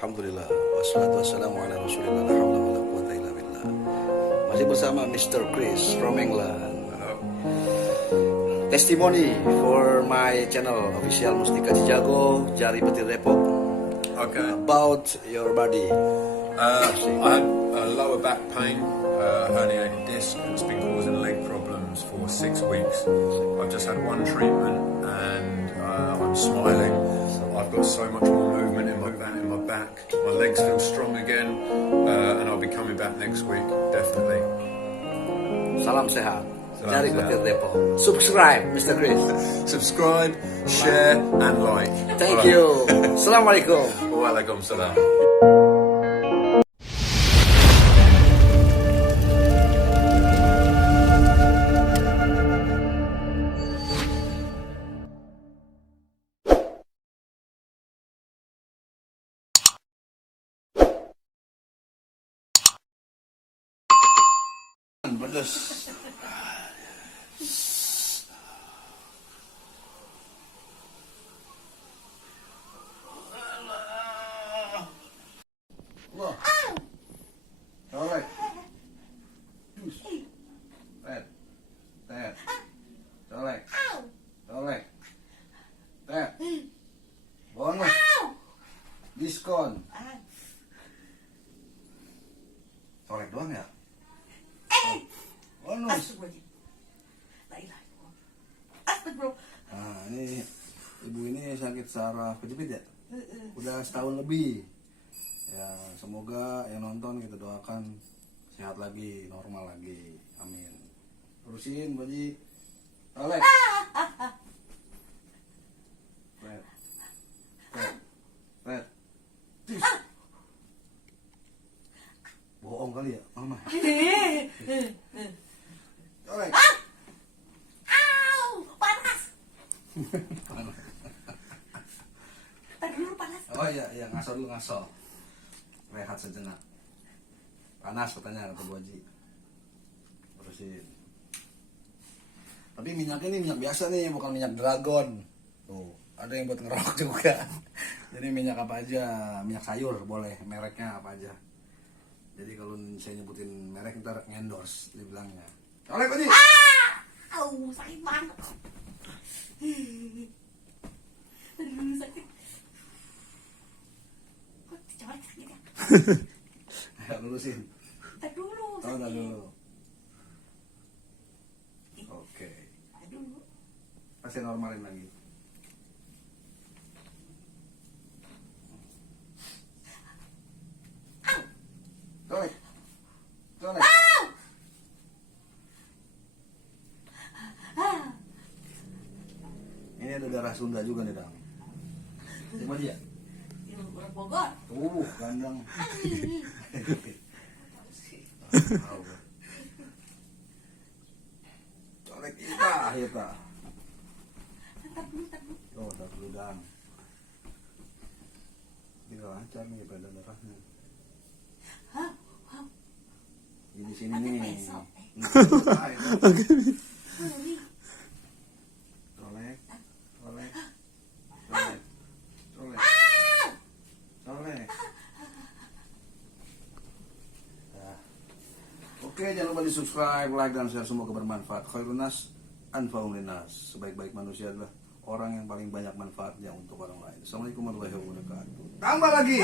Alhamdulillah, wassalatu wassalamu ala rasulillah, la hawla wa la quwata illa billah. Masih bersama Mr. Chris from England. Testimoni for my channel official Mustika Cijago, Jari Petir Depok. Okay. About your body. I had lower back pain, herniated disc, and it's been causing leg problems for 6 weeks. I've just had one treatment and I'm smiling. I've got so much more movement in my back. My legs feel strong again, and I'll be coming back next week, definitely. Salam sehat. Salam Jari sehat. Petir Depok. Subscribe, Mr. Chris. Subscribe, share, and like. Thank you. Assalamualaikum. Waalaikumsalam. Pedas. Wah. Colek. Dus. Tet. Tet. Colek. Colek. Tet. Bonus. Diskon. Colek doang ya? Bonus. Astagfirullahaladzim. La ilaha illallah. Astagfirullah. Nah, ini ibu ini sakit saraf kejepit ya? Udah setahun lebih. Ya, semoga yang nonton kita doakan sehat lagi, normal lagi. Amin. Terusin, Baji. Oleh. Red. Red. Red. Tis. Bohong kali ya, Mama. Oleh. Au, panas. Tadi dulu panas. Oh iya, ngaso dulu ngaso. Rehat sejenak. Panas katanya kata Bu Haji. Terusin. Tapi minyaknya ini minyak biasa nih, bukan minyak dragon. Tuh, ada yang buat ngerokok juga. Jadi minyak apa aja, minyak sayur boleh, mereknya apa aja. Jadi kalau saya nyebutin merek ntar endorse dibilangnya. Oleh Bu Haji. Au, sakit banget. Tadi dulu sakit. Kok dicolek sakit ya? Ayo lulusin. Tadi dulu Oh, sakit. dah dulu. Oke. Tadi dulu. Pasti normalin lagi. Colek. Colek. Ini ada darah Sunda juga nih, Dang. Coba dia. Ini orang Bogor. Gandang. Colek kita. Bentar dulu. Oh, tar dulu, Dang. Ini gak lancar nih pada darahnya. Hah? Wow. Di sini Ada nih. besok. Colek. Colek. Colek. Colek. Colek. Nah. Oke, jangan lupa di subscribe, like, dan share, semoga bermanfaat. Khairun nas anfa'un linnas. Sebaik-baik manusia adalah orang yang paling banyak manfaatnya untuk orang lain. Assalamualaikum warahmatullahi wabarakatuh. Tambah lagi.